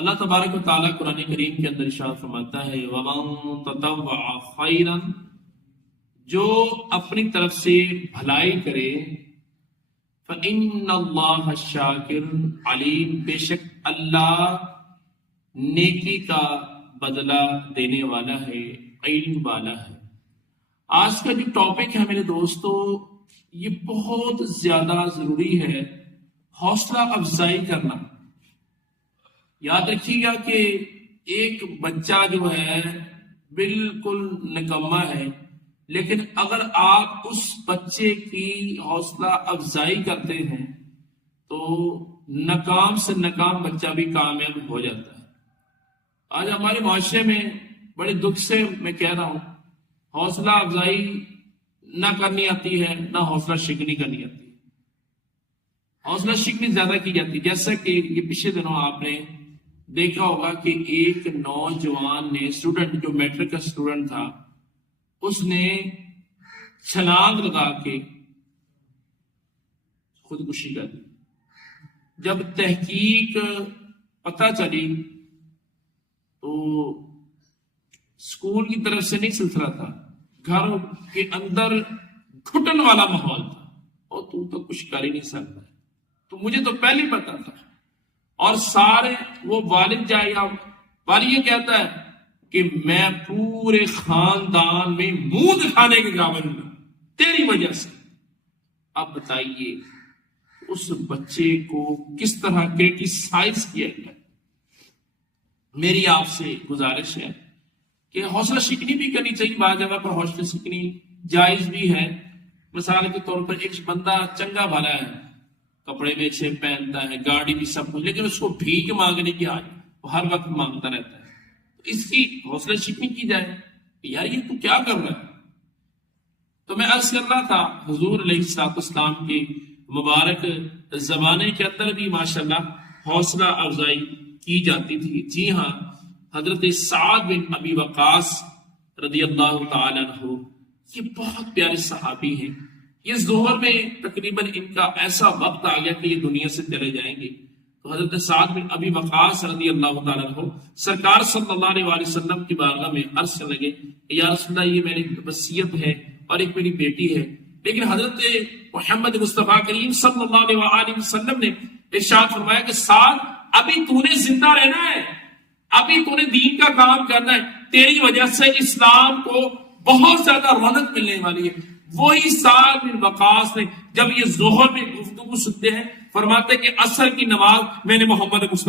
اللہ تبارک و تعالیٰ قرآن کریم کے اندر ارشاد فرماتا ہے وَمَن تَطَوَّعَ خَيْرًا، جو اپنی طرف سے بھلائی کرے، فَإِنَّ اللَّهَ شَاكِرٌ عَلِيمٌ، بے شک اللہ نیکی کا بدلہ دینے والا ہے، علم والا ہے۔ آج کا جو ٹاپک ہے میرے دوستو، یہ بہت زیادہ ضروری ہے، حوصلہ افزائی کرنا۔ یاد رکھیے گا کہ ایک بچہ جو ہے بالکل نکما ہے، لیکن اگر آپ اس بچے کی حوصلہ افزائی کرتے ہیں تو ناکام سے ناکام بچہ بھی کامیاب ہو جاتا ہے۔ آج ہمارے معاشرے میں بڑے دکھ سے میں کہہ رہا ہوں، حوصلہ افزائی نہ کرنی آتی ہے، نہ حوصلہ شکنی کرنی آتی ہے۔ حوصلہ شکنی زیادہ کی جاتی ہے، جیسا کہ یہ پچھلے دنوں آپ نے دیکھا ہوگا کہ ایک نوجوان نے، اسٹوڈنٹ جو میٹرک کا اسٹوڈنٹ تھا، اس نے چھلانگ لگا کے خودکشی کر دی۔ جب تحقیق پتہ چلی تو اسکول کی طرف سے نہیں سلسلہ تھا، گھر کے اندر گھٹن والا ماحول تھا، اور تو کچھ کر ہی نہیں سکتا۔ تو مجھے تو پہلے پتا تھا، اور سارے وہ والد جائے گا، والد یہ کہتا ہے کہ میں پورے خاندان میں منہ دکھانے کے قابل ہوں تیری وجہ سے۔ اب بتائیے اس بچے کو کس طرح کرٹیسائز کیا گیا۔ میری آپ سے گزارش ہے کہ حوصلہ شکنی بھی کرنی چاہیے، بعض جگہ پر حوصلہ شکنی جائز بھی ہے۔ مثال کے طور پر ایک بندہ چنگا بھلا ہے، کپڑے بھی اچھے پہنتا ہے، گاڑی بھی سب کچھ، لیکن اس کو بھیک مانگنے کی عادت، وہ ہر وقت مانگتا رہتا ہے۔ اس کی حوصلہ شکنی کی جائے، یار یہ تو کیا کر رہا ہے۔ تو میں عرض کر رہا تھا حضور علیہ السلام کے مبارک زمانے کے اندر بھی ماشاءاللہ حوصلہ افزائی کی جاتی تھی۔ جی ہاں، حضرت سعد بن ابی وقاص رضی اللہ تعالیٰ عنہ، یہ بہت پیارے صحابی ہیں۔ یہ ظہر میں تقریباً ان کا ایسا وقت آ گیا کہ یہ دنیا سے چلے جائیں گے، تو حضرت سعد بن ابی وقاص رضی اللہ تعالیٰ عنہ سرکار صلی اللہ علیہ وسلم کی بارگاہ میں عرض کرنے لگے، یا رسول اللہ یہ میری وصیت ہے اور ایک میری بیٹی ہے۔ لیکن حضرت محمد مصطفیٰ کریم صلی اللہ علیہ وسلم نے ارشاد فرمایا کہ سعد، ابھی تو نے زندہ رہنا ہے، ابھی تو نے دین کا کام کرنا ہے، تیری وجہ سے اسلام کو بہت زیادہ رونق ملنے والی ہے۔ وہی سعد بن وقاص نے جب یہ ظہر میں گفتگو سنتے ہیں، فرماتے کہ عصر کی نماز میں نے محمد مصطفیٰ